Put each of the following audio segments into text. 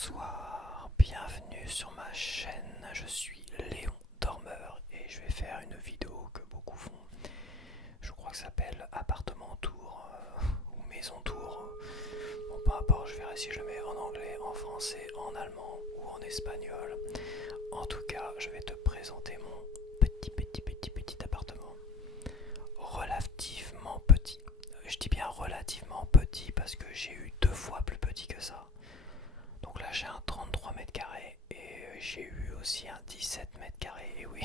Bonsoir, bienvenue sur ma chaîne, je suis Léon Dormeur et je vais faire une vidéo que beaucoup font. Je crois que ça s'appelle appartement tour ou maison tour. Bon, peu importe, je verrai si je le mets en anglais, en français, en allemand ou en espagnol. En tout cas, je vais te présenter mon petit appartement. Relativement petit. Je dis bien relativement petit parce que j'ai eu 2 fois plus petit que ça. Donc là j'ai un 33 mètres carrés et j'ai eu aussi un 17 mètres carrés. Et oui,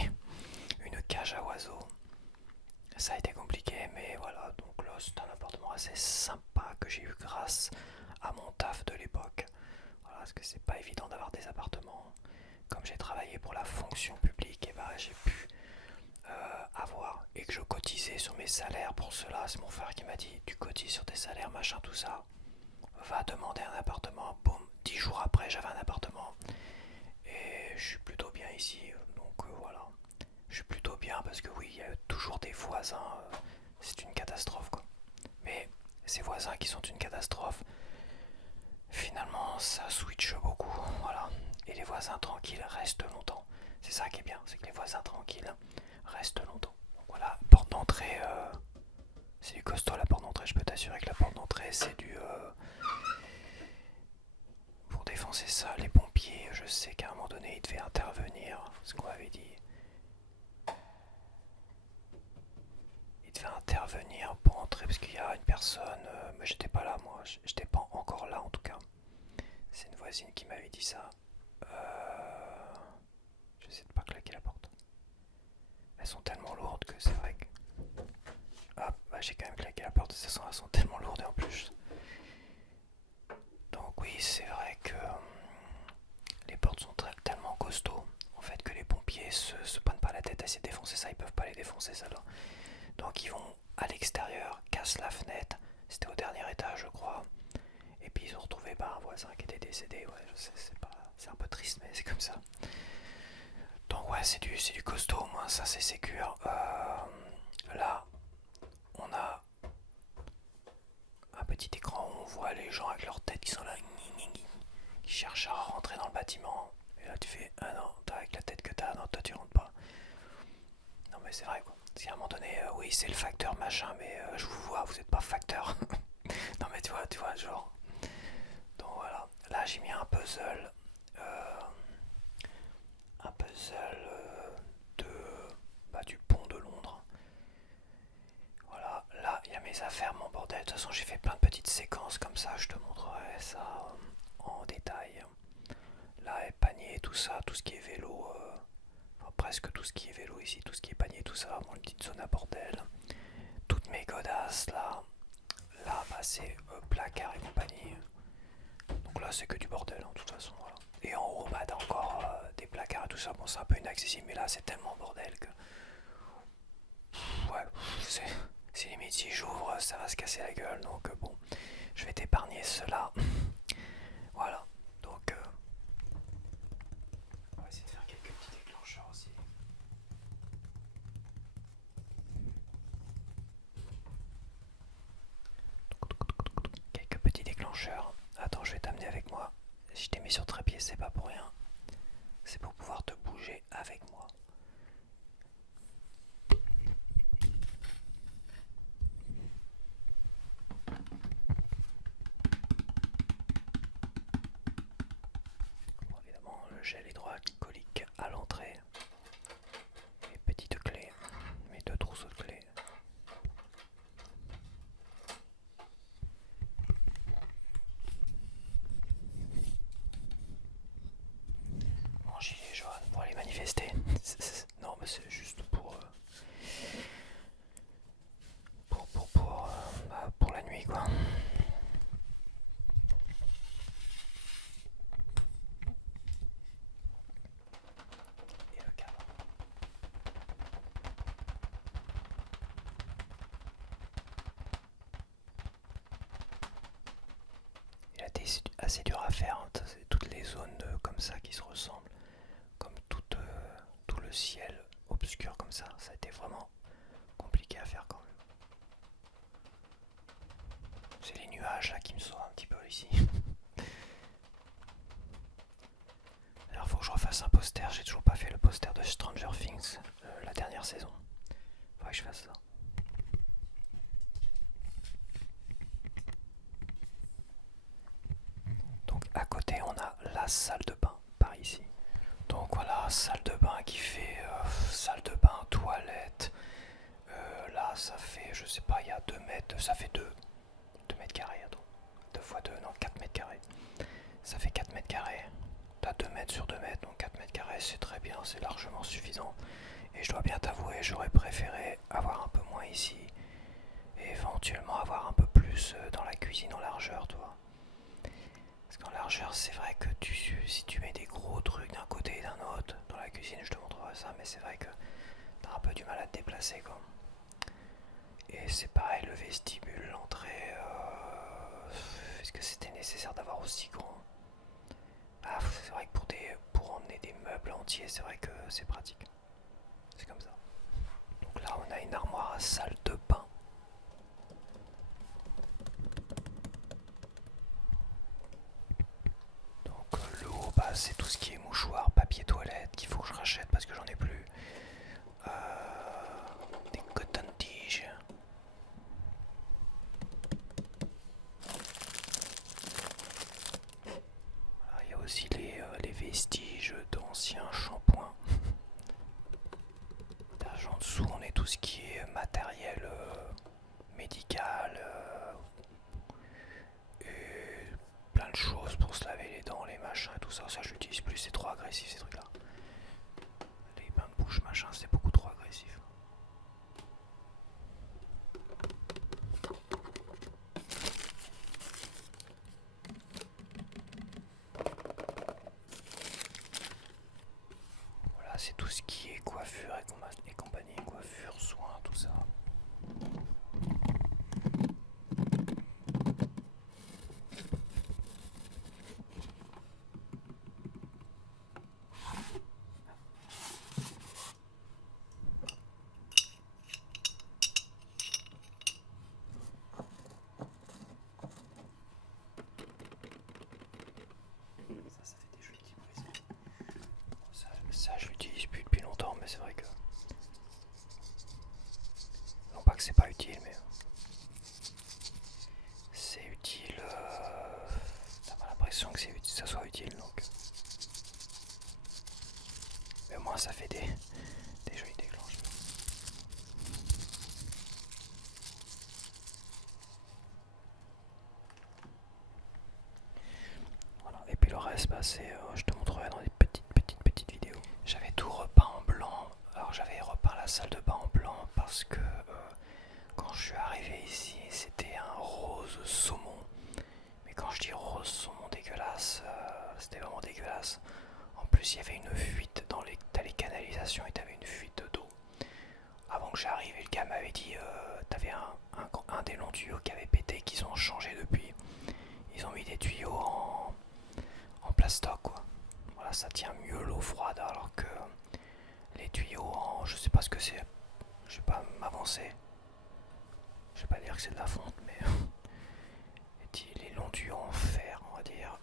une cage à oiseaux. Ça a été compliqué, mais voilà. Donc là c'est un appartement assez sympa que j'ai eu grâce à mon taf de l'époque. Voilà, parce que c'est pas évident d'avoir des appartements. Comme j'ai travaillé pour la fonction publique, et bah j'ai pu avoir et que je cotisais sur mes salaires pour cela. C'est mon frère qui m'a dit tu cotises sur tes salaires, machin, tout ça. Va demander un appartement. Boum, 10 jours après j'avais un appartement. Et je suis plutôt bien ici. Donc voilà. Je suis plutôt bien parce que oui, il y a toujours des voisins. C'est une catastrophe quoi. Mais ces voisins qui sont une catastrophe, finalement ça switch beaucoup. Voilà. Et les voisins tranquilles restent longtemps. C'est ça qui est bien, c'est que les voisins tranquilles restent longtemps. Donc voilà, porte d'entrée. C'est du costaud la porte d'entrée, je peux t'assurer que la porte d'entrée c'est du... pour défoncer ça, les pompiers, je sais qu'à un moment donné ils devaient intervenir, ce qu'on m'avait dit. Ils devaient intervenir pour entrer parce qu'il y a une personne, mais j'étais pas là moi, j'étais pas encore là en tout cas. C'est une voisine qui m'avait dit ça. J'essaie de pas claquer la porte. Elles sont tellement lourdes que c'est vrai que... Ah, bah j'ai quand même claqué la porte, de toute façon elles sont tellement lourdes et en plus... Donc oui, c'est vrai que les portes sont tellement costauds en fait que les pompiers se prennent pas la tête à essayer de défoncer ça, ils peuvent pas les défoncer ça là. Donc ils vont à l'extérieur, cassent la fenêtre, c'était au dernier étage je crois, et puis ils ont retrouvé un voisin qui était décédé, ouais je sais, c'est un peu triste mais c'est comme ça. Donc ouais c'est du costaud, au moins ça c'est sécure. Là on a un petit écran où on voit les gens avec leur tête qui sont là, qui cherchent à rentrer dans le bâtiment. Et là tu fais ah non, toi avec la tête que t'as, non toi tu rentres pas. Non mais c'est vrai quoi. Si à un moment donné, oui c'est le facteur machin, mais je vous vois, vous êtes pas facteur. Non mais tu vois, genre. Donc voilà. Là j'ai mis euh, un puzzle de du pont de Londres. Voilà. Là il y a mes affaires, mon bordel. De toute façon j'ai fait plein de petites séquences comme ça. Je te montrerai ça en détail. Là panier, tout ça, tout ce qui est vélo. Enfin, presque tout ce qui est vélo ici, tout ce qui est panier, tout ça. Bon, une petite zone à bordel. Toutes mes godasses là. Là c'est placard et compagnie. Donc là c'est que du bordel de toute façon. Voilà. Et en haut t'as encore des placards et tout ça. Bon c'est un peu inaccessible mais là c'est tellement bordel que... Ouais, c'est limite si j'ouvre ça va se casser la gueule. Donc bon, je vais t'épargner cela. Voilà. Donc on va essayer de faire quelques petits déclencheurs aussi. Quelques petits déclencheurs. Attends, je vais t'amener avec moi. Si je t'ai mis sur trépied, c'est pas pour rien. C'est pour pouvoir te bouger avec moi. Bon, évidemment, le gel hydroalcoolique à l'entrée. Mes petites clés, mes 2 trousseaux de clés. Mon gilet jaune pour aller manifester. Non, mais c'est juste pour la nuit quoi. Et le cadre. Il a été assez dur à faire, hein. C'est toutes les zones comme ça qui se ressemblent, comme tout le ciel obscur comme ça a été vraiment compliqué à faire quand même. C'est les nuages là qui me sauvent un petit peu ici. poster, j'ai toujours pas fait le poster de Stranger Things, la dernière saison. Faudrait que je fasse ça. Donc à côté on a la salle de bain par ici. Donc voilà, salle de bain qui fait salle de bain, toilette. Là ça fait, je sais pas, il y a 2 mètres, ça fait 2 mètres carrés, attends. 2 fois 2, non 4 mètres carrés. Ça fait 4 mètres carrés. T'as 2 mètres sur 2 mètres, donc 4 mètres carrés c'est très bien, c'est largement suffisant. Et je dois bien t'avouer, j'aurais préféré avoir un peu moins ici. Et éventuellement avoir un peu plus dans la cuisine en largeur, toi. Parce qu'en largeur, c'est vrai que si tu mets des gros trucs d'un côté et d'un autre, dans la cuisine, je te montrerai ça, mais c'est vrai que t'as un peu du mal à te déplacer, quoi. Et c'est pareil, le vestibule, l'entrée, est-ce que c'était nécessaire d'avoir aussi grand? Ah, c'est vrai que pour emmener des meubles entiers, c'est vrai que c'est pratique. C'est comme ça. Donc là, on a une armoire à salle de bain. Donc le haut, bah, c'est tout ce qui est mouchoir, papier toilette qu'il faut que je rachète parce que j'en ai plus. Des cotons-tiges. Il y a aussi les vestiges d'anciens shampoings. En dessous, on est tout ce qui est matériel médical et plein de choses pour se laver les dents, les machins, tout ça. Ça, je l'utilise plus, c'est trop agressif ces trucs-là. Les bains de bouche, machin, c'est beaucoup trop agressif. Voilà, c'est tout ce qui est coiffure et compagnie, coiffure, soins, tout ça. Ça fait des jolis petits bruits. Ça, je l'utilise plus depuis longtemps, mais c'est vrai que. Non pas que c'est pas utile, mais c'est utile. T'as pas l'impression que ça soit utile, donc. Mais au moins, ça fait des jolis déclenchements. Voilà. Et puis le reste, bah, je te montrerai dans des petites vidéos. J'avais tout repeint en blanc. Alors j'avais repeint la salle de bain en blanc parce que quand je suis arrivé ici, c'était un rose saumon. Mais quand je dis rose saumon dégueulasse, c'était vraiment dégueulasse. En plus, il y avait une fuite dans les canalisations et t'avais une fuite d'eau. Avant que j'arrive, le gars m'avait dit t'avais un des longs tuyaux qui avait pété, qu'ils ont changé depuis. Ils ont mis des tuyaux en plastoc, quoi. Voilà, ça tient mieux l'eau froide, alors que les tuyaux en. Je sais pas ce que c'est. Je vais pas m'avancer. Je vais pas dire que c'est de la fonte, mais. Les longs tuyaux en fer, on va dire.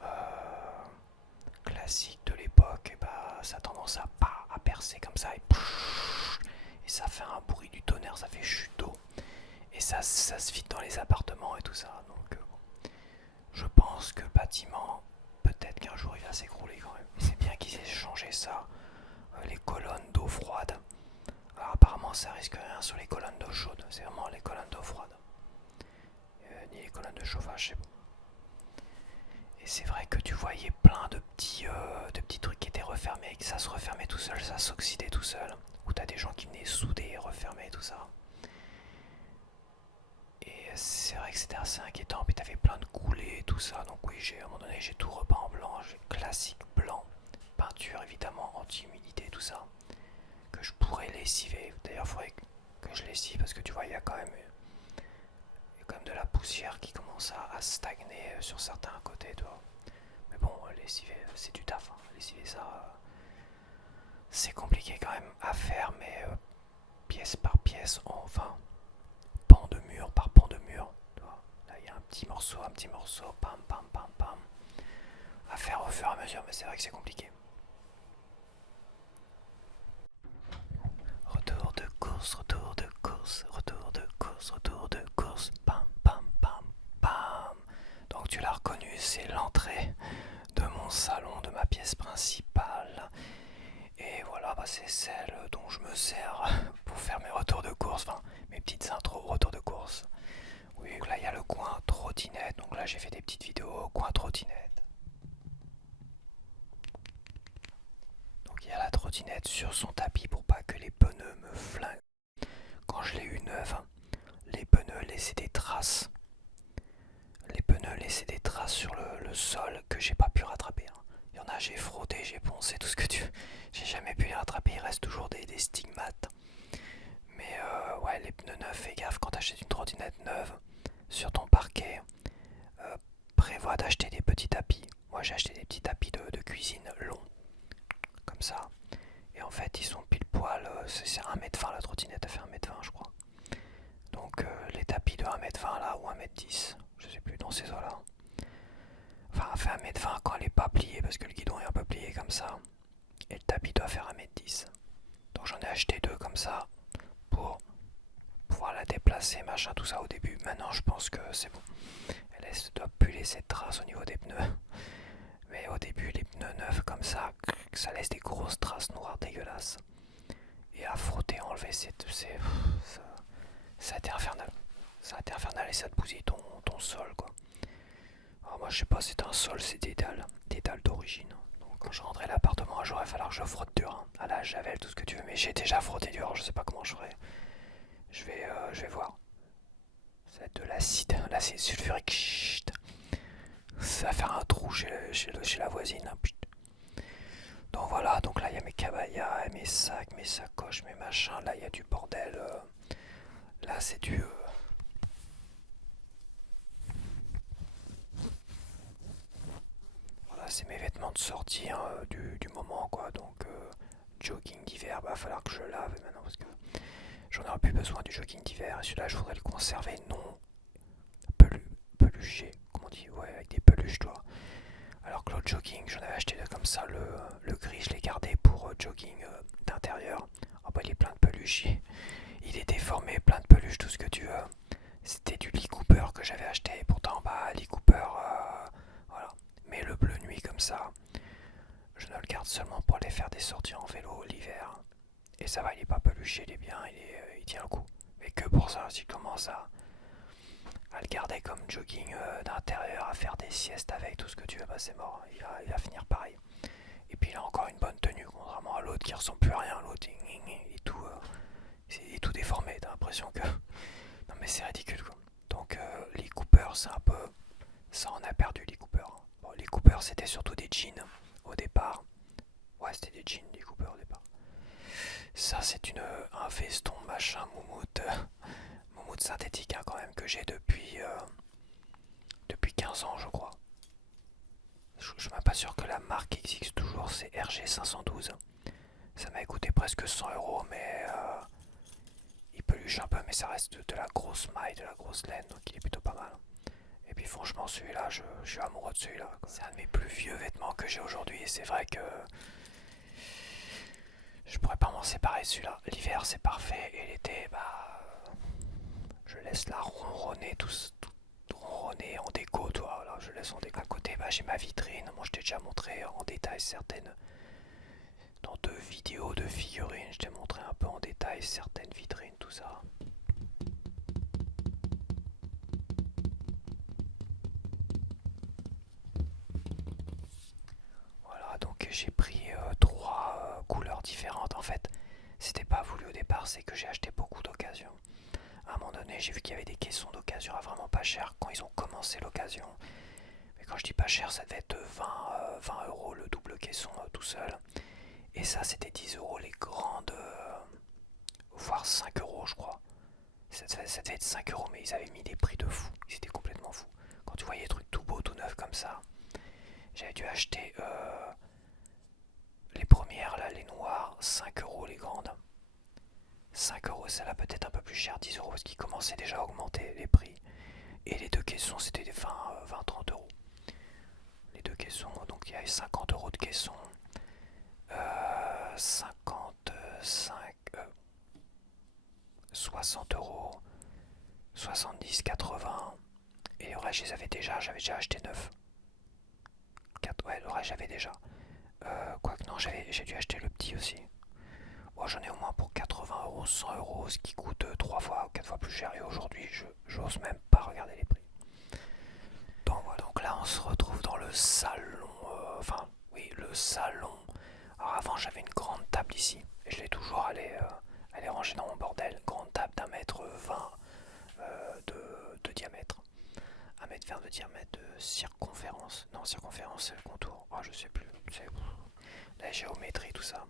Classique de l'époque, et bah ça a tendance à percer comme ça et ça fait un bruit du tonnerre, ça fait chute d'eau et ça se vide dans les appartements et tout ça. Donc bon, je pense que le bâtiment, peut-être qu'un jour il va s'écrouler quand même. C'est bien qu'ils aient changé ça, les colonnes d'eau froide. Alors apparemment ça risque rien sur les colonnes d'eau chaude, c'est vraiment les colonnes d'eau froide, ni les colonnes de chauffage, c'est bon. Et c'est vrai que tu voyais plein de petits trucs qui étaient refermés et que ça se refermait tout seul, ça s'oxydait tout seul. Ou t'as des gens qui venaient souder et refermer tout ça. Et c'est vrai que c'était assez inquiétant. Puis t'avais plein de coulées et tout ça. Donc oui, à un moment donné, j'ai tout repeint en blanc. J'ai classique blanc. Peinture évidemment anti-humidité, tout ça. Que je pourrais lessiver. D'ailleurs, il faudrait que je lessive parce que tu vois, il y a quand même de la poussière qui commence à stagner sur certains côtés, toi. Mais bon, lessiver, c'est du taf. Hein. Lessiver ça, c'est compliqué quand même à faire, mais pièce par pièce, enfin, pan de mur par pan de mur. Tu vois. Là, il y a un petit morceau, pam, pam, pam, pam. À faire au fur et à mesure, mais c'est vrai que c'est compliqué. course, retour de course, retour de course, retour de course. Pam, pam, pam, pam. Donc tu l'as reconnu, c'est l'entrée de mon salon, de ma pièce principale. Et voilà, bah, c'est celle dont je me sers pour faire mes retours de course, enfin mes petites intros retours de course. Oui, là il y a le coin trottinette, donc là j'ai fait des petites vidéos coin trottinette. Donc il y a la trottinette sur son tapis pour pas que les pneus me flinguent. Quand je l'ai eu neuve, les pneus laissaient des traces. Les pneus laissaient des traces sur le sol que j'ai pas pu rattraper. Il y en a, j'ai frotté, j'ai poncé, tout ce que tu veux. J'ai jamais pu les rattraper, il reste toujours des stigmates. Mais ouais, les pneus neufs, fais gaffe quand t'achètes une trottinette neuve sur ton parquet. Prévois d'acheter des petits tapis. Moi j'ai acheté des petits tapis de cuisine longs, comme ça. Et en fait ils sont pile poil, c'est 1,20 m la trottinette, a fait 1,20 m je crois. Donc les tapis de 1,20 m là ou 1,10 m, je sais plus, dans ces eaux là. Enfin elle fait 1,20 m quand elle est pas pliée parce que le guidon est un peu plié comme ça. Et le tapis doit faire 1,10 m. Donc j'en ai acheté deux comme ça pour pouvoir la déplacer, machin, tout ça au début. Maintenant je pense que c'est bon. Elle ne doit plus laisser de traces au niveau des pneus. Mais au début les pneus neufs comme ça laisse des grosses traces noires dégueulasses. Et à frotter, enlever, ça a été infernal. Ça a été infernal et ça te bousille ton sol quoi. Alors moi je sais pas, c'est un sol, c'est des dalles d'origine. Donc quand je rentrais à l'appartement, il va falloir que je frotte dur. À la javel, tout ce que tu veux, mais j'ai déjà frotté dur, je sais pas comment je ferai. Je vais voir. Ça va être de l'acide sulfurique. Chut. Ça va faire un trou chez la voisine. Donc voilà, donc là il y a mes cabayas, mes sacs, mes sacoches, mes machins. Là il y a du bordel. Là c'est du... Voilà, c'est mes vêtements de sortie hein, du moment quoi. Donc jogging d'hiver, va falloir que je lave maintenant parce que j'en aurai plus besoin du jogging d'hiver. Et celui-là je voudrais le conserver non peluché. Comment on dit? Ouais, avec des peluches toi. Alors que l'autre jogging, j'en avais acheté deux comme ça, le gris je l'ai gardé pour jogging d'intérieur. Oh bah il est plein de peluches, il est déformé, plein de peluches, tout ce que tu veux. C'était du Lee Cooper que j'avais acheté, pourtant bah Lee Cooper, voilà. Mais le bleu nuit comme ça, je ne le garde seulement pour aller faire des sorties en vélo l'hiver. Et ça va, il est pas peluché, il est bien, il tient le coup. Mais que pour ça, si je commence à le garder comme jogging d'intérieur, à faire des siestes avec, tout ce que tu veux, bah c'est mort, il va finir pareil. Et puis il a encore une bonne tenue, contrairement à l'autre qui ressemble plus à rien, l'autre il est tout déformé, t'as l'impression que... Non mais c'est ridicule quoi. Donc Lee Cooper c'est un peu... Ça en a perdu Lee Cooper. Bon Lee Cooper c'était surtout des jeans au départ. Ouais c'était des jeans Lee Cooper au départ. Ça c'est un veston machin moumoute synthétique hein, quand même que j'ai depuis 15 ans je crois. Je suis même pas sûr que la marque existe toujours, c'est RG512. Ça m'a coûté presque 100 €, mais il peluche un peu, mais ça reste de la grosse maille, de la grosse laine, donc il est plutôt pas mal. Et puis franchement, celui-là, je suis amoureux de celui-là. C'est un de mes plus vieux vêtements que j'ai aujourd'hui, et c'est vrai que je pourrais pas m'en séparer de celui-là. L'hiver, c'est parfait, et l'été, bah, je laisse la ronronner, tout ronronner en déco, toi. Là, je laisse en déco. À côté, bah, j'ai ma vitrine. Moi, je t'ai déjà montré en détail certaines. Dans 2 vidéos de figurines, je t'ai montré un peu en détail certaines vitrines, tout ça. Voilà, donc j'ai pris 3 couleurs différentes. En fait, c'était pas voulu au départ, c'est que j'ai acheté beaucoup d'occasions. À un moment donné, j'ai vu qu'il y avait des caissons d'occasion à vraiment pas cher quand ils ont commencé l'occasion. Mais quand je dis pas cher, ça devait être 20 € le double caisson tout seul. Et ça, c'était 10 € les grandes, voire 5 € je crois. Ça devait être 5 €, mais ils avaient mis des prix de fou. Ils étaient complètement fous. Quand tu voyais des trucs tout beaux, tout neufs comme ça, j'avais dû acheter les premières, là, les noires, 5 € les grandes. 5 €, celle-là peut-être un peu plus cher, 10 € parce qu'ils commençaient déjà à augmenter les prix. Et les deux caissons, c'était des 20-30 €. Les deux caissons, donc il y avait 50 € de caisson. 55, 60 €, 70, 80. Et le reste, je les avais déjà, j'avais déjà acheté 9. 4, ouais, le reste, j'avais déjà. Quoique non, j'ai dû acheter le petit aussi. Bon, j'en ai au moins pour 80 euros, 100 euros, ce qui coûte 3 fois ou 4 fois plus cher. Et aujourd'hui, je n'ose même pas regarder les prix. Donc voilà, donc là, on se retrouve dans le salon. Enfin, oui, le salon. Alors avant, j'avais une grande table ici. Et je l'ai toujours, elle est rangée dans mon bordel. Grande table d'1,20 m de diamètre. 1,20 m de diamètre de circonférence. Non, circonférence, c'est le contour. Oh, je sais plus. C'est la géométrie, tout ça.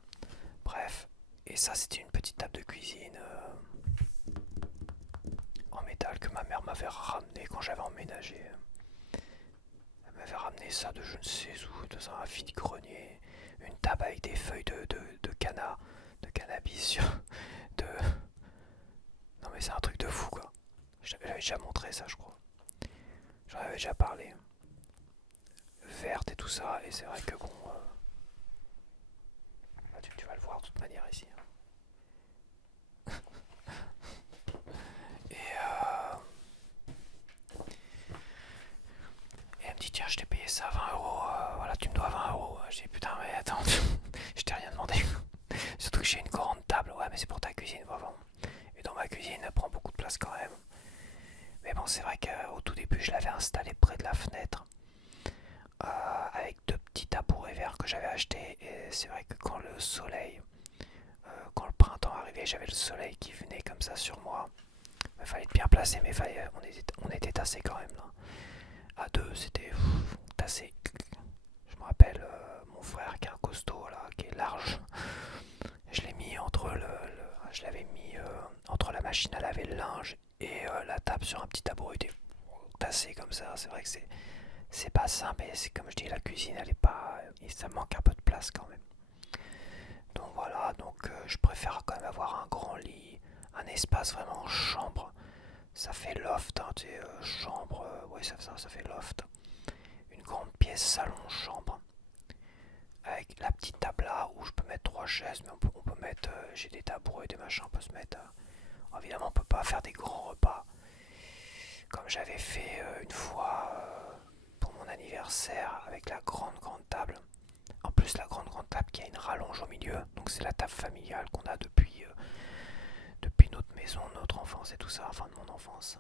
Bref. Et ça, c'était une petite table de cuisine en métal que ma mère m'avait ramené quand j'avais emménagé. Elle m'avait ramené ça de je ne sais où, dans un vide-grenier. Une table avec des feuilles de cannabis sur. De... Non mais c'est un truc de fou quoi. J'avais déjà montré ça je crois. J'en avais déjà parlé. Verte et tout ça. Et c'est vrai que bon... tu vas le voir de toute manière ici. Et elle me dit tiens je t'ai payé ça 20 euros, voilà tu me dois 20 euros. Je dis putain mais attends, je t'ai rien demandé. Surtout que j'ai une grande table, ouais mais c'est pour ta cuisine vraiment. Et dans ma cuisine elle prend beaucoup de place quand même. Mais bon c'est vrai qu'au tout début je l'avais installée près de la fenêtre. Avec deux petits tabourets verts que j'avais achetés. Et c'est vrai que quand le printemps arrivait, j'avais le soleil qui venait comme ça sur moi. Il fallait être bien placé, mais on était tassé quand même là. À deux, c'était tassé. Je me rappelle mon frère qui est un costaud là, qui est large. Je l'ai mis je l'avais mis entre la machine à laver le linge et la table sur un petit tabouret tassé comme ça. C'est vrai que c'est pas simple, mais c'est comme je dis, la cuisine elle est pas, ça manque un peu de place quand même. Donc voilà, donc je préfère quand même avoir un grand lit, un espace vraiment chambre. Ça fait loft, hein, tu sais, chambre, ouais ça fait loft. Une grande pièce salon chambre avec la petite table là où je peux mettre trois chaises, mais on peut mettre, j'ai des tabourets, des machins, on peut se mettre. Évidemment, on peut pas faire des grands repas comme j'avais fait une fois pour mon anniversaire avec la grande table. En plus, la grande table qui a une rallonge au milieu, donc c'est la table familiale qu'on a depuis notre maison, notre enfance et tout ça, enfin de mon enfance.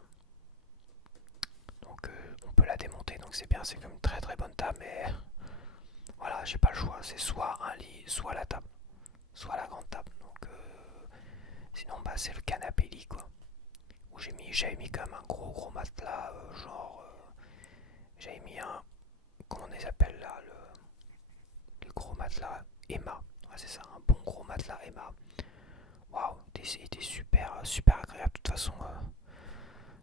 Donc on peut la démonter, donc c'est bien, c'est comme une très très bonne table, mais voilà, j'ai pas le choix, c'est soit un lit, soit la table, soit la grande table. Donc sinon bah c'est le canapé lit quoi. Où j'avais mis comme un gros matelas, j'avais mis un, comment on les appelle là, le gros matelas Emma. Ouais, c'est ça, un bon gros matelas Emma. Waouh, il était super agréable. De toute façon,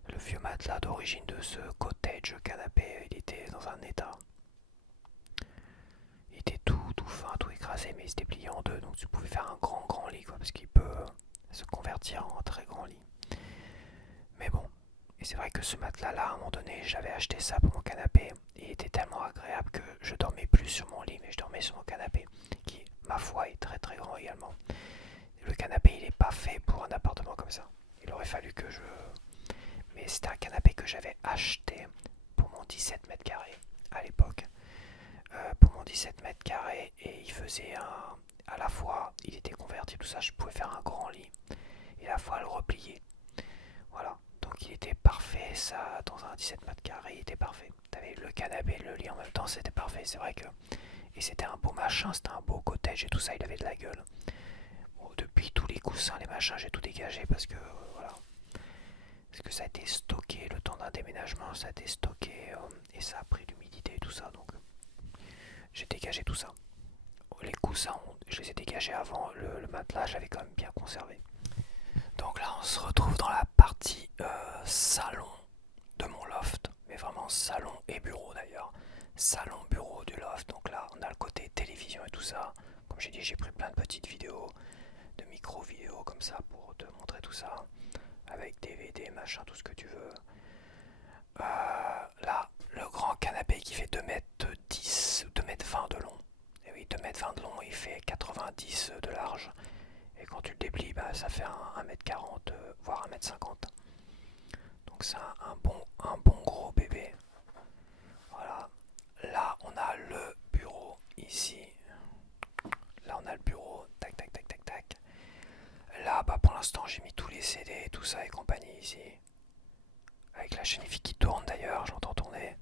le vieux matelas d'origine de ce cottage canapé, il était dans un état. Il était tout fin, tout écrasé, mais il s'était plié en deux, donc tu pouvais faire un grand lit, quoi, parce qu'il peut se convertir en un très grand lit. Mais bon, et c'est vrai que ce matelas-là, à un moment donné, j'avais acheté ça pour mon canapé, et il était tellement agréable que je dormais plus sur mon lit, mais je dormais sur mon canapé, qui, ma foi, est très très grand également. Le canapé, il est pas fait pour un appartement comme ça. Il aurait fallu que je... Mais c'était un canapé que j'avais acheté pour mon 17 mètres carrés à l'époque. Pour mon 17 mètres carrés, et il faisait un... À la fois, il était converti, tout ça, je pouvais faire un grand lit, et à la fois le replier. Voilà, donc il était parfait, ça, dans un 17 mètres carrés, il était parfait. T'avais le canapé et le lit en même temps, c'était parfait, c'est vrai que... Et c'était un beau machin, c'était un beau cottage et tout ça, il avait de la gueule. Bon, depuis tous les coussins, les machins, j'ai tout dégagé parce que voilà. Parce que ça a été stocké le temps d'un déménagement, ça a été stocké et ça a pris l'humidité et tout ça. Donc j'ai dégagé tout ça. Les coussins, je les ai dégagés avant. Le matelas, j'avais quand même bien conservé. Donc là, on se retrouve dans la partie salon de mon loft. Mais vraiment salon et bureau d'ailleurs. Salon, bureau du loft. Donc là, on a le côté télévision et tout ça. Comme j'ai dit, j'ai pris plein de petites vidéos, de micro-vidéos comme ça pour te montrer tout ça. Avec DVD, machin, tout ce que tu veux. Là, le grand canapé qui fait 2,10 m ou 2,20 m de long. Et oui, 2,20 m de long, il fait 90 de large. Et quand tu le déplies, bah, ça fait un 1m40, voire 1m50. Donc c'est un bon gros bébé. Voilà. Là, on a le bureau ici. Là, on a le bureau. Tac, tac, tac, tac, tac. Là, bah, pour l'instant, j'ai mis tous les CD, tout ça et compagnie ici. Avec la chaîne IFI qui tourne d'ailleurs, j'entends tourner.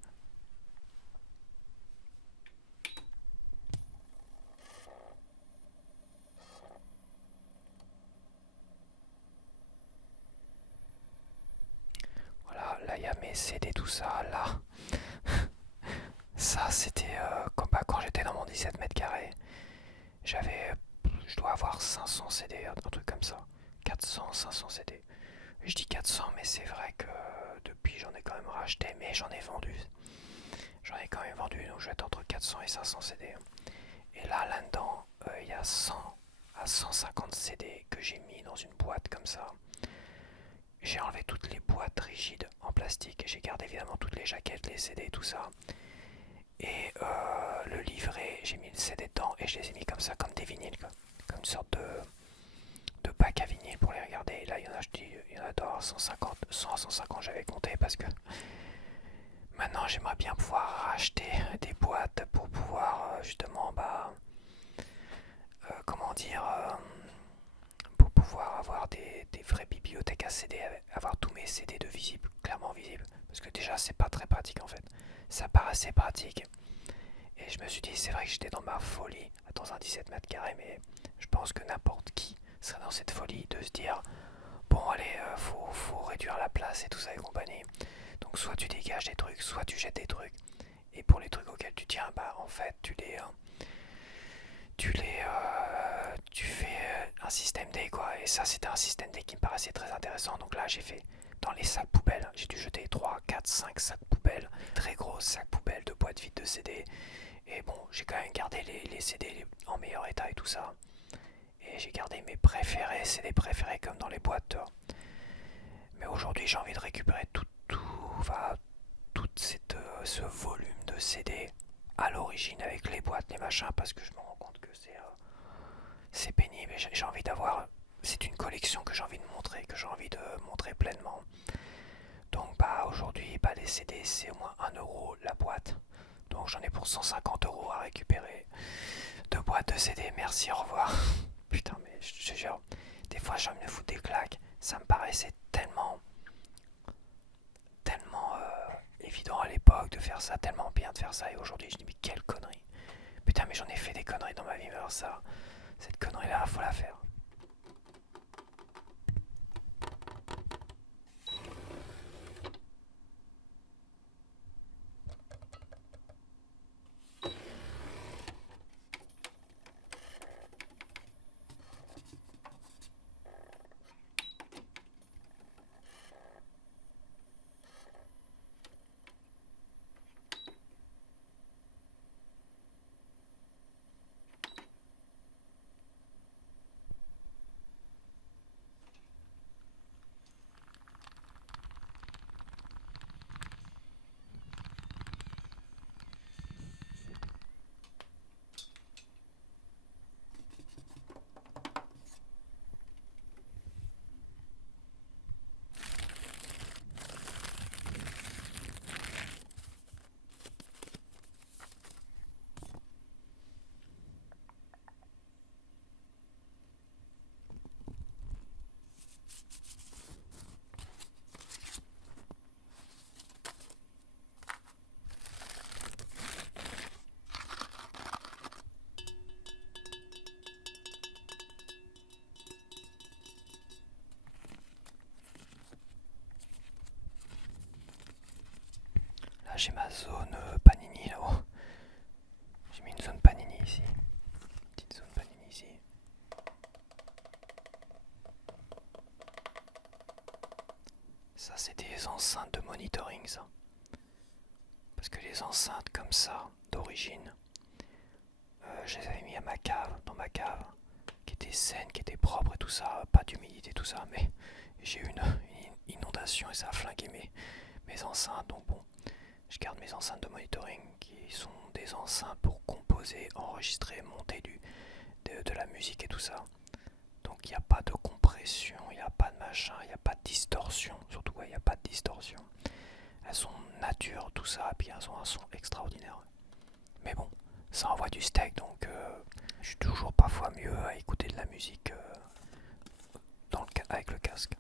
Voilà, là il y a mes CD, tout ça, là. Ça, c'était quand j'étais dans mon 17 mètres carrés. J'avais, je dois avoir 500 CD, un truc comme ça. 400, 500 CD. Je dis 400, mais c'est vrai que depuis j'en ai quand même racheté, mais j'en ai vendu. J'en ai quand même vendu, donc je vais être entre 400 et 500 CD. Et là-dedans, il y a 100 à 150 CD que j'ai mis dans une boîte comme ça. J'ai enlevé toutes les boîtes rigides en plastique et j'ai gardé évidemment toutes les jaquettes, les CD, tout ça. Et le livret, j'ai mis le CD dedans et je les ai mis comme ça, comme des vinyles, quoi. Comme une sorte de pack à vinyle pour les regarder. Et là, il y en a, je dis, il y en a dans 150, 100 à 150, j'avais compté parce que maintenant j'aimerais bien pouvoir racheter des boîtes pour pouvoir justement, bah, comment dire, pour pouvoir avoir des vraies bibliothèques à CD, avoir tous mes CD de visible, clairement visible. Parce que déjà, c'est pas très pratique en fait. Ça paraissait pratique. Et je me suis dit, c'est vrai que j'étais dans ma folie, dans un 17 mètres carrés, mais je pense que n'importe qui serait dans cette folie de se dire, bon allez, faut réduire la place et tout ça et compagnie. Donc soit tu dégages des trucs, soit tu jettes des trucs. Et pour les trucs auxquels tu tiens, bah en fait tu fais un système D quoi. Et ça c'était un système D qui me paraissait très intéressant. Donc là j'ai fait dans les sacs poubelles, j'ai dû jeter 3, 4, 5 sacs poubelles, très gros sacs poubelles de boîtes vides de CD. Et bon, j'ai quand même gardé les CD en meilleur état et tout ça. Et j'ai gardé mes préférés, CD préférés comme dans les boîtes. Mais aujourd'hui, j'ai envie de récupérer enfin, ce volume de CD à l'origine avec les boîtes, les machins, parce que je me rends compte que c'est pénible. Et j'ai envie d'avoir. C'est une collection que j'ai envie de montrer, que j'ai envie de montrer pleinement. Donc bah aujourd'hui, bah, les CD, c'est au moins 1 € la boîte. Donc j'en ai pour 150 € à récupérer. 2 boîtes de CD, merci, au revoir. Putain, mais je te jure, des fois j'ai envie de me foutre des claques. Ça me paraissait tellement évident à l'époque de faire ça, tellement bien de faire ça. Et aujourd'hui, je dis, mais quelle connerie. Putain, mais j'en ai fait des conneries dans ma vie, mais alors ça, cette connerie-là, faut la faire. Là, j'ai ma zone Panini là-haut. J'ai mis une zone Panini ici. Une petite zone Panini ici. Ça, c'est des enceintes de monitoring, ça. Parce que les enceintes comme ça, d'origine, je les avais mis à ma cave, dans ma cave, qui était saine, qui était propre et tout ça, pas d'humidité, tout ça, mais j'ai eu une inondation et ça a flingué mes enceintes. Donc bon, je garde mes enceintes de monitoring qui sont des enceintes pour composer, enregistrer, monter de la musique et tout ça. Donc il n'y a pas de compression, il n'y a pas de machin, il n'y a pas de distorsion. Surtout, il n'y a pas de distorsion. Elles sont nature, tout ça, et puis elles ont un son extraordinaire. Mais bon, ça envoie du steak, donc je suis toujours parfois mieux à écouter de la musique avec le casque.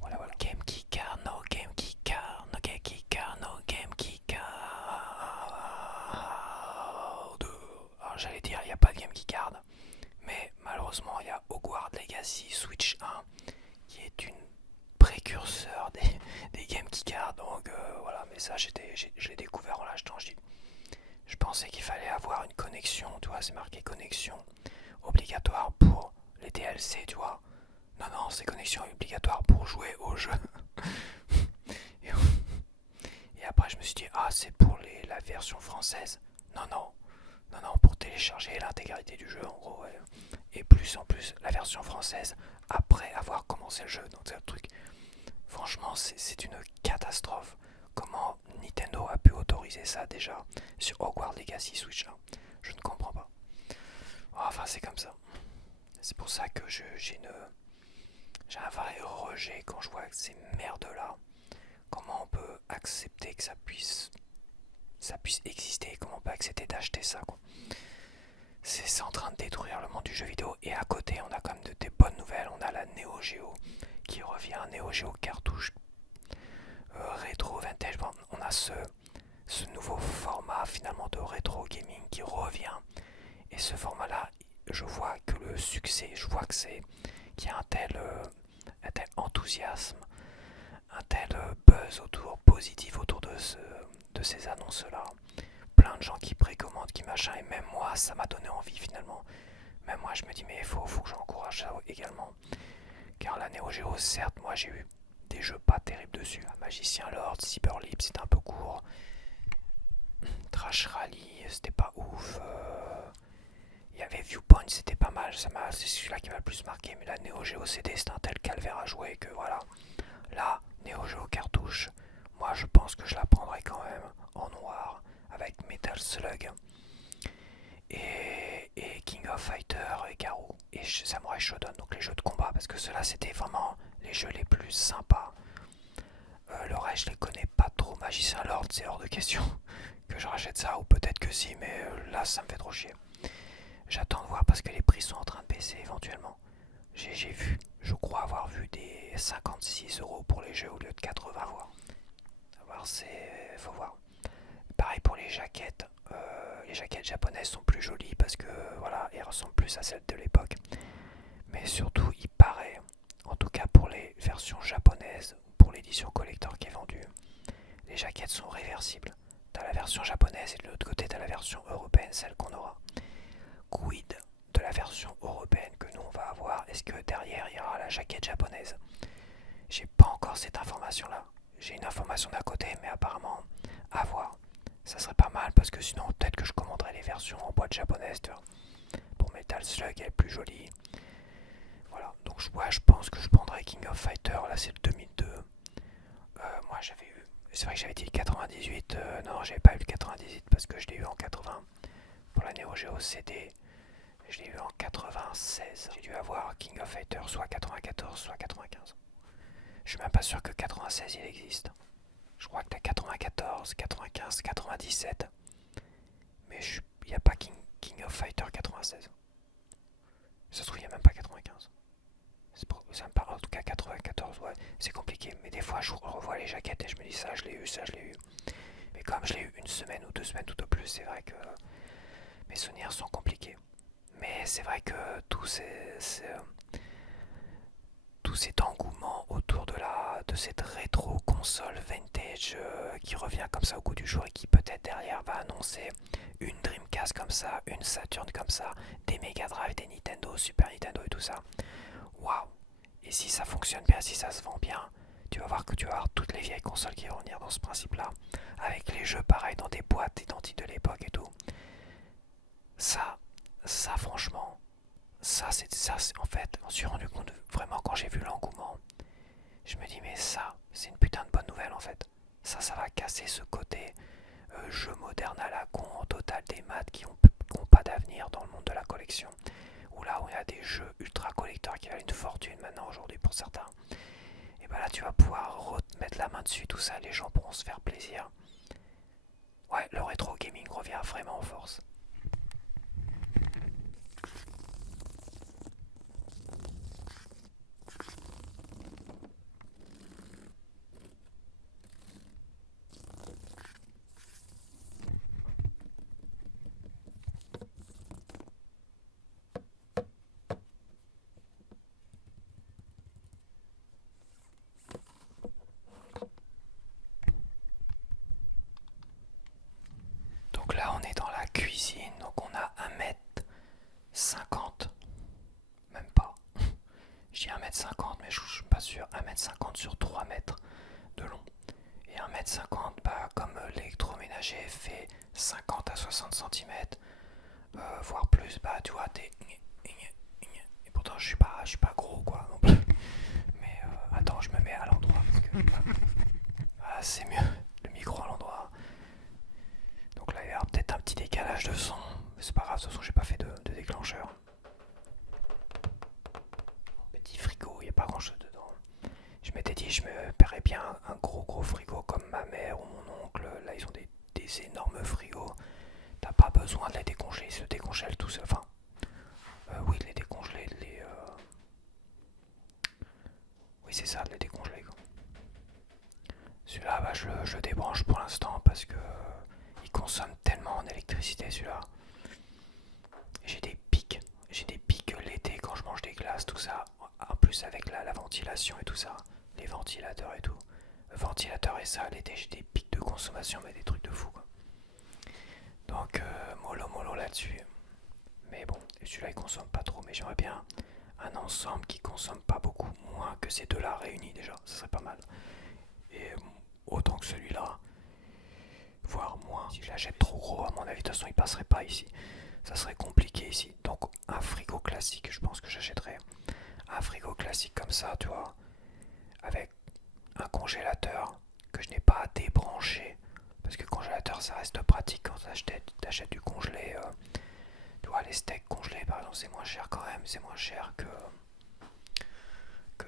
Voilà, voilà. Game Keycard, no Game Keycard, no Game Keycard, no Game Keycard. Alors j'allais dire, il n'y a pas de Game Keycard, mais malheureusement, il y a Hogwarts Legacy Switch 1, qui est une précurseur des Game Keycard. Donc voilà, mais ça, je l'ai découvert en l'achetant. Je pensais qu'il fallait avoir une connexion, tu vois, c'est marqué connexion obligatoire pour les DLC, tu vois. Non, non, c'est connexion obligatoire pour jouer au jeu. Et après, je me suis dit, ah, c'est pour la version française. Non, non, non, non, pour télécharger l'intégralité du jeu, en gros. Ouais. Et plus en plus, la version française, après avoir commencé le jeu. Donc, c'est un truc. Franchement, c'est une catastrophe. Comment Nintendo a pu autoriser ça déjà sur Hogwarts Legacy Switch 1? Je ne comprends pas. Enfin, c'est comme ça. C'est pour ça que j'ai un vrai rejet quand je vois ces merdes-là. Comment on peut accepter que ça puisse exister? Comment on peut accepter d'acheter ça, quoi? C'est en train de détruire le monde du jeu vidéo. Et à côté, on a quand même des bonnes nouvelles. On a la Neo Geo qui revient, Neo Geo cartouche rétro vintage. Bon, on a ce nouveau format finalement de rétro gaming qui revient. Et ce format-là, je vois que le succès, je vois que qu'il y a un tel enthousiasme, un tel buzz positif autour de ces annonces-là. Plein de gens qui précommandent, qui machin, et même moi, ça m'a donné envie finalement. Même moi, je me dis, mais il faut que j'encourage ça également. Car la Neo Geo, certes, moi j'ai eu des jeux pas terribles dessus. Magicien Lord, Cyber Leap, c'était un peu court. Trash Rally, c'était pas ouf. Il y avait Viewpoint, c'était pas mal. C'est celui-là qui m'a le plus marqué. Mais la Neo Geo CD, c'est un tel calvaire à jouer que voilà. Là, Neo Geo cartouche, moi je pense que je la prendrai quand même en noir avec Metal Slug et King of Fighter et Garou et Samurai Shodown, donc les jeux de combat, parce que ceux-là c'était vraiment les jeux les plus sympas. Le reste je les connais pas trop. Magicien Lord, c'est hors de question que je rachète ça, ou peut-être que si, mais là ça me fait trop chier. J'attends de voir parce que les prix sont en train de baisser éventuellement. J'ai vu, je crois avoir vu des 56 € pour les jeux au lieu de 80. Faut voir. Pareil pour les jaquettes. Les jaquettes japonaises sont plus jolies parce que voilà, elles ressemblent plus à celles de l'époque. Mais surtout, il paraît, en tout cas pour les versions japonaises, pour l'édition collector qui est vendue, les jaquettes sont réversibles. T'as la version japonaise et de l'autre côté t'as la version européenne, celle qu'on aura. Quid de la version européenne que nous on va avoir? Est-ce que derrière il y aura la jaquette japonaise? J'ai pas encore cette information là. J'ai une information d'un côté, mais apparemment à voir. Ça serait pas mal parce que sinon peut-être que je commanderai les versions en boîte japonaise, tu vois. Pour Metal Slug, elle est plus jolie. Voilà, donc je pense que je prendrai King of Fighter, là c'est le 2002. Moi j'avais eu, c'est vrai que j'avais dit le 98, non j'avais pas eu le 98 parce que je l'ai eu en 80. Pour la Neo Geo CD, je l'ai eu en 96. J'ai dû avoir King of Fighter soit 94, soit 95. Je suis même pas sûr que 96 il existe. Je crois que t'as 94, 95, 97. Mais il n'y a pas King of Fighter 96. Ça se trouve, il n'y a même pas 95. Ça me parle en tout cas 94, ouais. C'est compliqué. Mais des fois, je revois les jaquettes et je me dis ça, je l'ai eu, ça, je l'ai eu. Mais comme je l'ai eu une semaine ou 2 semaines tout au plus, c'est vrai que mes souvenirs sont compliqués. Mais c'est vrai que tout cet engouement autour de cette rétro console vintage qui revient comme ça au goût du jour et qui peut-être derrière va annoncer une Dreamcast comme ça, une Saturn comme ça, des Mega Drive, des Nintendo, Super Nintendo et tout ça. Waouh! Et si ça fonctionne bien, si ça se vend bien, tu vas voir que tu vas avoir toutes les vieilles consoles qui vont venir dans ce principe-là, avec les jeux pareils dans des boîtes identiques de l'époque et tout. Ça Ça franchement, en fait, on s'est rendu compte vraiment quand j'ai vu l'engouement. Je me dis mais ça, c'est une putain de bonne nouvelle en fait. Ça va casser ce côté jeu moderne à la con en total des maths qui ont pas d'avenir dans le monde de la collection. Où là où il y a des jeux ultra collecteurs qui valent une fortune maintenant aujourd'hui pour certains. Et bah là tu vas pouvoir mettre la main dessus, tout ça, les gens pourront se faire plaisir. Ouais, le rétro gaming revient vraiment en force. Donc là on est dans la cuisine, donc on a 1m50, même pas. Je dis 1m50 mais je suis pas sûr, 1m50 sur 3 mètres de long. Et 1m50, bah, comme l'électroménager fait 50 à 60 cm, voire plus, bah tu vois, t'es... Et pourtant je suis pas gros quoi non plus. Mais attends, je me mets à l'endroit parce que... Ah, c'est mieux, le micro à l'endroit. Donc là il y a peut-être un petit décalage de son. Mais c'est pas grave, de toute façon j'ai pas fait de déclencheur. Petit frigo, il n'y a pas grand chose dedans. Je m'étais dit, je me paierais bien un gros frigo comme ma mère ou mon oncle. Là, ils ont des énormes frigos. T'as pas besoin de les décongeler, ils se décongèlent tout seul. Enfin, oui, de les décongeler, oui, c'est ça, de les décongeler. Quoi. Celui-là, bah, je le débranche pour l'instant parce que il consomme tellement en électricité, celui-là. J'ai des pics. J'ai des pics l'été quand je mange des glaces, tout ça. En plus, avec la ventilation et tout ça. Les ventilateurs et tout. Le ventilateur et ça, l'été, j'ai des pics de consommation, mais des trucs de fou, quoi. Donc, mollo là-dessus. Mais bon, celui-là, il consomme pas trop. Mais j'aimerais bien un ensemble qui consomme pas beaucoup moins que ces deux-là réunis, déjà. Ça serait pas mal. Et autant que celui-là, voire moins. Si je l'achète trop gros, à mon avis, de toute façon, il passerait pas ici. Ça serait compliqué ici. Donc, un frigo classique, je pense que j'achèterais un frigo classique comme ça, tu vois, avec un congélateur que je n'ai pas à débrancher. Parce que congélateur, ça reste pratique quand t'achètes du congelé. Tu vois, les steaks congelés, par exemple, c'est moins cher quand même. C'est moins cher que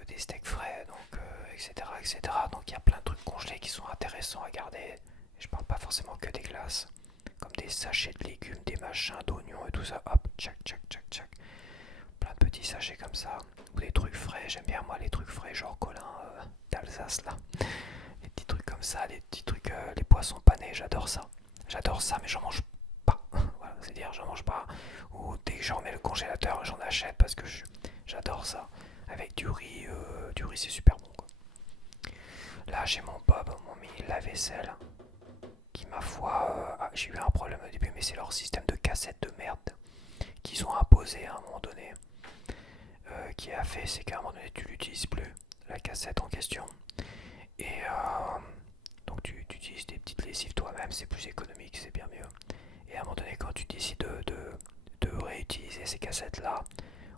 des steaks frais, donc, etc., etc. Donc, il y a plein de trucs congelés qui sont intéressants à garder. Et je parle pas forcément que des glaces. Comme des sachets de légumes, des machins, d'oignons et tout ça. Hop, tchac. Plein de petits sachets comme ça. Ou des trucs frais. J'aime bien, moi, les trucs frais, genre Colin d'Alsace, là. Les petits trucs comme ça, les petits trucs, les poissons panés, j'adore ça. J'adore ça, mais j'en mange pas. Voilà, c'est dire, j'en mange pas. Ou dès que j'en mets le congélateur, j'en achète parce que j'adore ça. Avec du riz c'est super bon. Quoi. Là, j'ai mon Bob, mon mini lave-vaisselle, qui ma foi, j'ai eu un problème au début, mais c'est leur système de cassette de merde qu'ils ont imposé à un moment donné. Qui a fait, c'est qu'à un moment donné, tu l'utilises plus, la cassette en question. Et donc tu utilises des petites lessives toi-même, c'est plus économique, c'est bien mieux. Et à un moment donné, quand tu décides de réutiliser ces cassettes-là,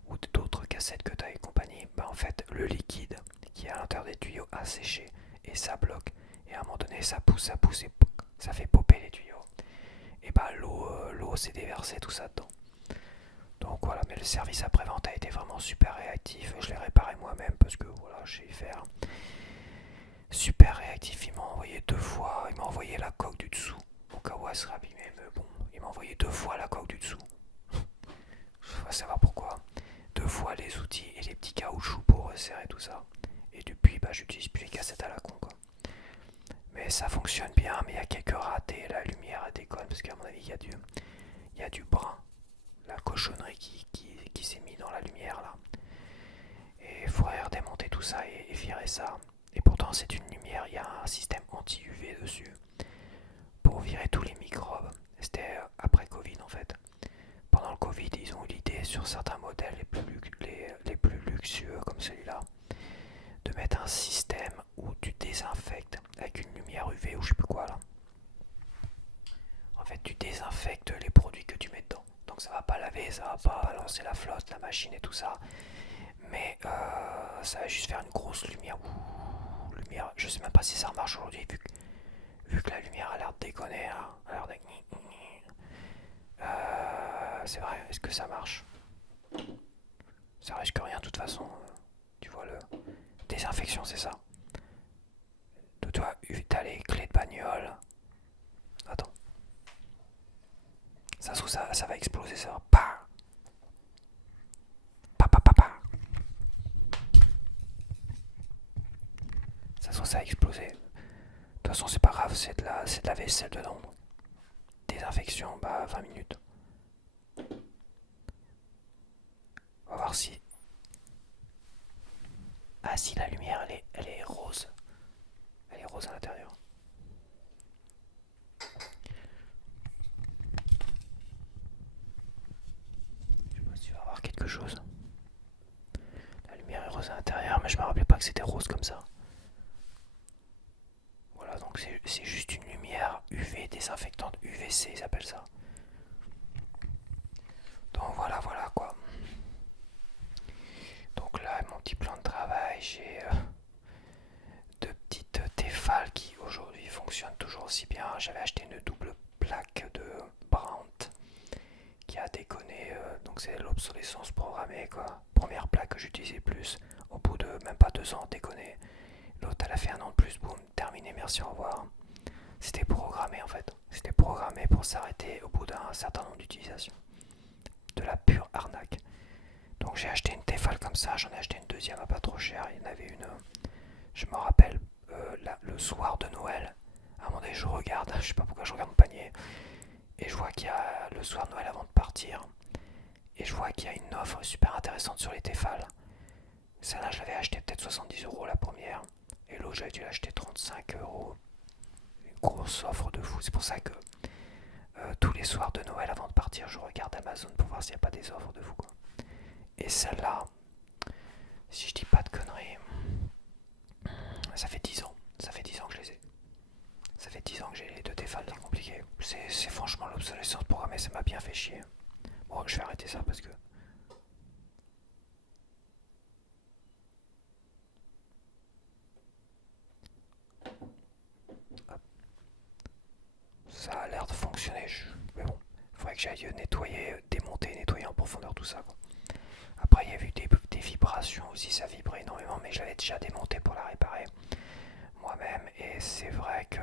ou d'autres cassettes que tu as et compagnie, bah en fait, le liquide qui est à l'intérieur des tuyaux a séché et ça bloque. Et à un moment donné, ça pousse et ça fait popper les tuyaux. Et bah l'eau s'est déversée, tout ça dedans. Donc voilà, mais le service après-vente a été vraiment super réactif. Je l'ai réparé moi-même parce que voilà, je sais faire. Super réactif, il m'a envoyé 2 fois, il m'a envoyé la coque du dessous. Au cas où elle serait abîmée, mais bon, il m'a envoyé 2 fois la coque du dessous. Je vais savoir pourquoi. 2 fois les outils et les petits caoutchoucs pour resserrer tout ça. Et depuis, bah j'utilise plus les cassettes à la con quoi. Mais ça fonctionne bien, mais il y a quelques ratés, la lumière elle déconne parce qu'à mon avis il y a du brun. La cochonnerie qui s'est mis dans la lumière là. Et il faudrait redémonter tout ça et virer ça. Et pourtant c'est une lumière, il y a un système anti-UV dessus pour virer tous les microbes. C'était après Covid en fait. Pendant le Covid, ils ont eu l'idée sur certains modèles les plus luxueux comme celui-là de mettre un système où tu désinfectes avec une lumière UV ou je sais plus quoi là. En fait, tu désinfectes les produits que tu mets dedans. Donc ça va pas laver, ça va pas lancer la flotte, la machine et tout ça. Mais ça va juste faire une grosse lumière. Ouh, lumière. Je sais même pas si ça marche aujourd'hui vu que la lumière a l'air de déconner. Hein, a l'air de... c'est vrai, est-ce que ça marche? Ça risque rien de toute façon. Tu vois le... Désinfection, c'est ça. Toi, t'as les clés de bagnole. Attends. Ça se trouve, ça va exploser, ça va. Pa pa pa pa pa. Ça se trouve, ça a explosé. De toute façon, c'est pas grave, c'est de la vaisselle dedans. Désinfection, bah 20 minutes. On va voir si... Ah si, la lumière, elle est rose. Elle est rose à l'intérieur. Je sais pas si tu vas voir quelque chose. La lumière est rose à l'intérieur, mais je me rappelais pas que c'était rose comme ça. Voilà, donc c'est juste une lumière UV, désinfectante UVC, ils appellent ça. Donc voilà, voilà quoi. Donc là, mon petit plan de travail, j'ai deux petites Tefal qui aujourd'hui fonctionnent toujours aussi bien. J'avais acheté une double plaque de Brandt qui a déconné, donc c'est l'obsolescence programmée quoi. Première plaque que j'utilisais plus, au bout de même pas 2 ans, déconné. L'autre elle a fait 1 an de plus, boum, terminé, merci, au revoir. C'était programmé en fait, c'était programmé pour s'arrêter au bout d'un certain nombre d'utilisations. De la pure arnaque. Donc j'ai acheté une Tefal comme ça, j'en ai acheté une deuxième à pas trop cher, il y en avait une, je me rappelle, le soir de Noël, à un moment donné je regarde, je sais pas pourquoi je regarde mon panier, et je vois qu'il y a le soir de Noël avant de partir, et je vois qu'il y a une offre super intéressante sur les Tefal. Celle-là je l'avais acheté peut-être 70 € la première, et l'autre j'avais dû l'acheter 35 €. Une grosse offre de fou, c'est pour ça que tous les soirs de Noël avant de partir je regarde Amazon pour voir s'il n'y a pas des offres de fou quoi. Et celle-là, si je dis pas de conneries, ça fait 10 ans. Ça fait 10 ans que je les ai. Ça fait 10 ans que j'ai les deux Tefal, c'est compliqué. C'est franchement l'obsolescence programmée, ça m'a bien fait chier. Bon, je vais arrêter ça parce que... Hop. Ça a l'air de fonctionner, mais bon, il faudrait que j'aille nettoyer, démonter, nettoyer en profondeur tout ça quoi. Après il y a eu des vibrations aussi, ça vibrait énormément, mais je l'avais déjà démonté pour la réparer moi-même, et c'est vrai que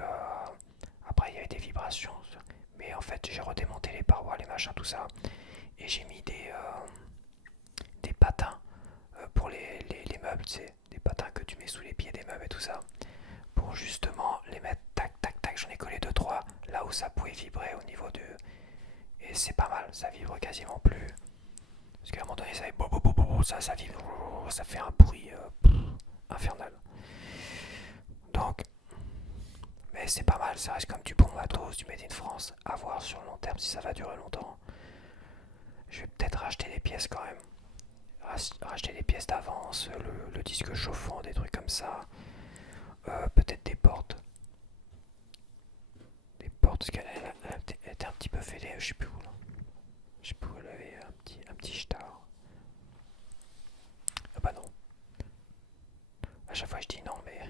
après il y avait des vibrations, mais en fait j'ai redémonté les parois, les machins, tout ça, et j'ai mis des patins pour les meubles, tu sais, des patins que tu mets sous les pieds des meubles et tout ça, pour justement les mettre tac tac tac, j'en ai collé 2-3 là où ça pouvait vibrer au niveau de... Et c'est pas mal, ça vibre quasiment plus. Parce qu'à un moment donné ça fait ça vibre, ça fait un bruit infernal. Donc, mais c'est pas mal, ça reste comme du bon matos, du Made in France. À voir sur le long terme si ça va durer longtemps. Je vais peut-être racheter des pièces quand même. Racheter des pièces d'avance, le disque chauffant, des trucs comme ça. Peut-être des portes. Des portes, parce qu'elle était un petit peu fêlée, je sais plus où là. Je sais plus où elle avait un petit star. Ah bah non. À chaque fois je dis non, mais...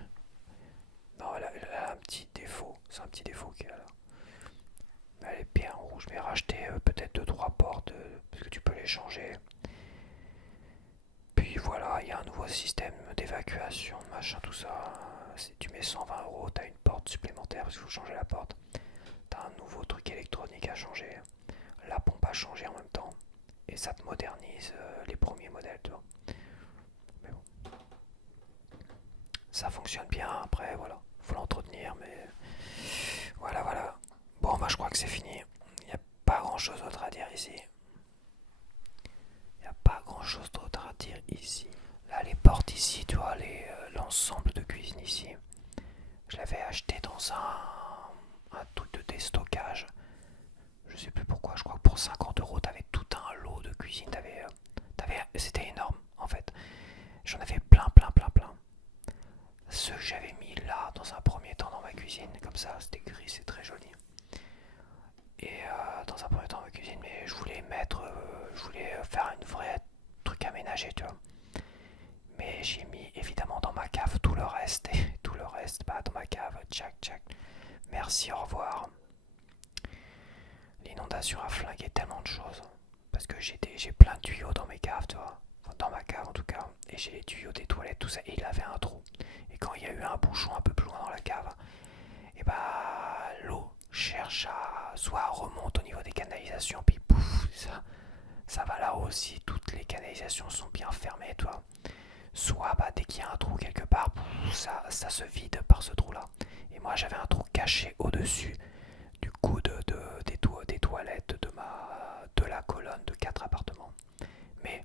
Non, elle a un petit défaut. C'est un petit défaut qu'elle a là. Mais elle est bien rouge. Mais racheter peut-être 2-3 portes, parce que tu peux les changer. Puis voilà, il y a un nouveau système d'évacuation, machin, tout ça. Si tu mets 120 €, t'as une porte supplémentaire parce qu'il faut changer la porte. T'as un nouveau truc électronique à changer. La pompe à changer en même temps. Et ça te modernise les premiers modèles, tu vois. Mais bon. Ça fonctionne bien, après, voilà. Faut l'entretenir, mais... Voilà, voilà. Bon, bah je crois que c'est fini. Il n'y a pas grand-chose d'autre à dire ici. Il n'y a pas grand-chose d'autre à dire ici. Là, les portes ici, tu vois, l'ensemble de cuisine ici, je l'avais acheté dans un truc de déstockage. Je sais plus pourquoi, je crois que pour 50 € t'avais tout un lot de cuisine. C'était énorme en fait. J'en avais plein, plein, plein, plein. Ceux que j'avais mis là dans un premier temps dans ma cuisine, comme ça, c'était gris, c'est très joli. Et dans un premier temps ma cuisine, mais je voulais faire une vraie truc aménagé, tu vois. Mais j'ai mis évidemment dans ma cave tout le reste, et tout le reste, bah dans ma cave, tchac tchac. Merci, au revoir. L'inondation a flingué tellement de choses. Parce que j'ai plein de tuyaux dans mes caves, tu vois. Enfin, dans ma cave en tout cas. Et j'ai les tuyaux des toilettes, tout ça. Et il avait un trou. Et quand il y a eu un bouchon un peu plus loin dans la cave, et bah l'eau cherche à soit remonte au niveau des canalisations, puis pouf, ça va là aussi. Toutes les canalisations sont bien fermées, tu vois. Soit bah, dès qu'il y a un trou quelque part, pouf, ça se vide par ce trou là. Et moi j'avais un trou caché au-dessus du coude des toilettes de la colonne de 4 appartements. Mais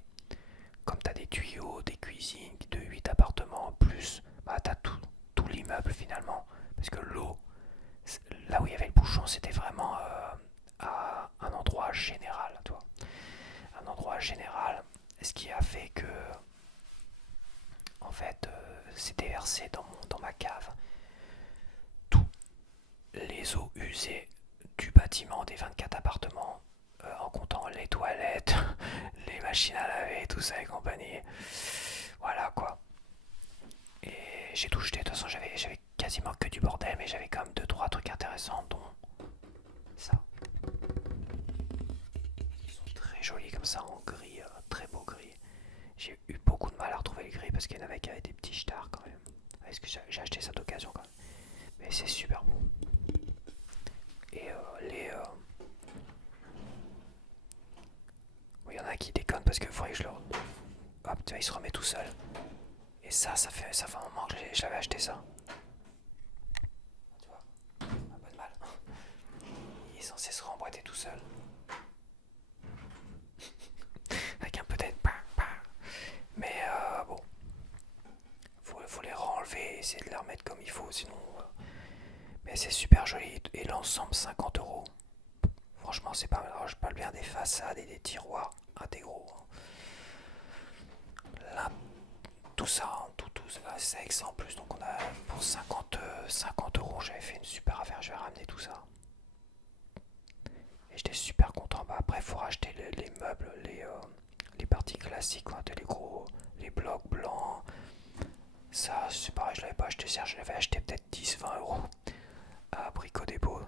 comme tu as des tuyaux, des cuisines de 8 appartements en plus, bah, tu as tout l'immeuble finalement. Parce que l'eau, là où il y avait le bouchon, c'était vraiment à un endroit général, toi. Un endroit général, ce qui a fait que, en fait, c'était versé dans ma cave tous les eaux usées du bâtiment des 24 appartements, en comptant les toilettes, les machines à laver, tout ça et compagnie. Voilà quoi. Et j'ai tout jeté, de toute façon j'avais quasiment que du bordel, mais j'avais quand même 2-3 trucs intéressants, dont ça. Ils sont très jolis comme ça en gris, très beau gris. J'ai eu beaucoup de mal à retrouver les gris parce qu'il y en avait qui avaient des petits stars quand même. Est-ce que j'ai acheté ça d'occasion quand même. Mais c'est super beau. Et il y en a qui déconnent parce qu'il faudrait que je le... Hop, tu vois, il se remet tout seul. Et ça fait un moment que je l'avais acheté ça. Tu vois, un peu de mal. Il est censé se remboîter tout seul. Avec un peu d'aide. Mais bon, faut les renlever et essayer de les remettre comme il faut, sinon... Mais c'est super joli. Et l'ensemble, 50 euros. Franchement, c'est pas mal. Alors, je parle bien des façades et des tiroirs intégraux. Là, tout ça, tout c'est avec ça en plus. Donc, on a pour 50 euros, j'avais fait une super affaire. Je vais ramener tout ça. Et j'étais super content. Bah, après, il faut racheter les meubles, les parties classiques, quoi, les blocs blancs. Ça, c'est pareil, je l'avais pas acheté cher. Je l'avais acheté peut-être 10-20 euros à Brico Dépôt.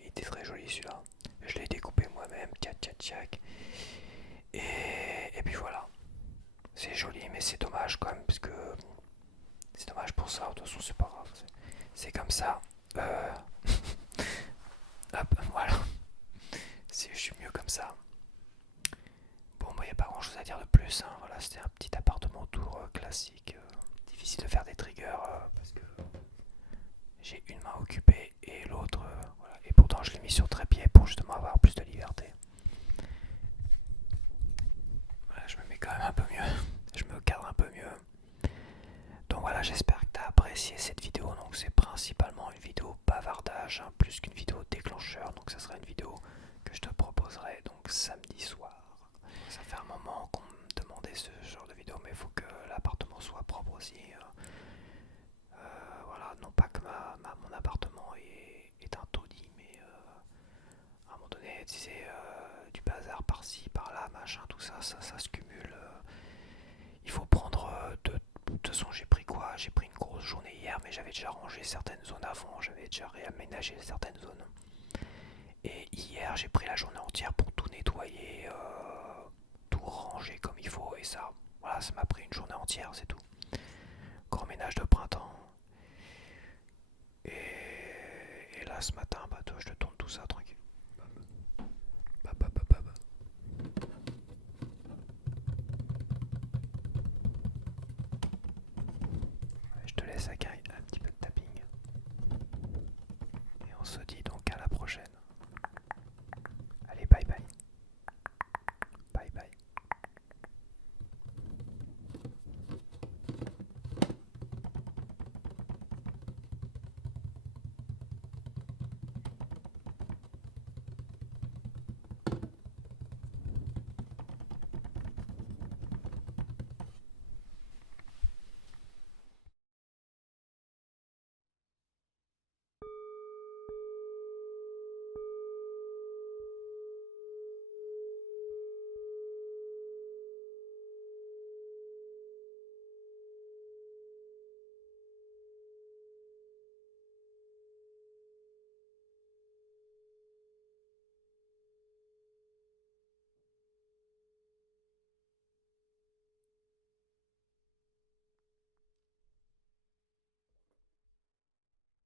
Il était très joli celui-là. Je l'ai découpé moi-même, tchac tchac tchac. Et puis voilà. C'est joli, mais c'est dommage quand même, parce que c'est dommage pour ça. De toute façon, c'est pas grave. C'est comme ça. Hop, voilà. Je suis mieux comme ça. Bon, il n'y a pas grand chose à dire de plus. Hein. Voilà, c'était un petit appartement tour classique. Difficile de faire des triggers parce que j'ai une main occupée et l'autre. Voilà. Et pourtant, je l'ai mis sur trépied pour justement avoir plus de liberté. Voilà, je me mets quand même un peu mieux. Je me cadre un peu mieux. Donc voilà, j'espère que tu as apprécié cette vidéo. Donc c'est principalement une vidéo bavardage, hein, plus qu'une vidéo déclencheur. Donc ça sera une vidéo que je te proposerai donc samedi soir. Ça fait un moment qu'on me demandait ce genre de vidéo, mais il faut que l'appartement soit propre aussi. Voilà, non pas que mon appartement est un taudis, mais à un moment donné, tu sais, du bazar par-ci, par-là, machin, tout ça, ça se cumule. Il faut prendre de toute façon, j'ai pris quoi? J'ai pris une grosse journée hier, mais j'avais déjà rangé certaines zones avant, j'avais déjà réaménagé certaines zones. Et hier, j'ai pris la journée entière pour tout nettoyer, tout ranger comme il faut, et ça, voilà, ça m'a pris une journée entière, c'est tout. Grand ménage de printemps. Et là, ce matin, bah, toi, je te tourne tout ça tranquille. Je te laisse à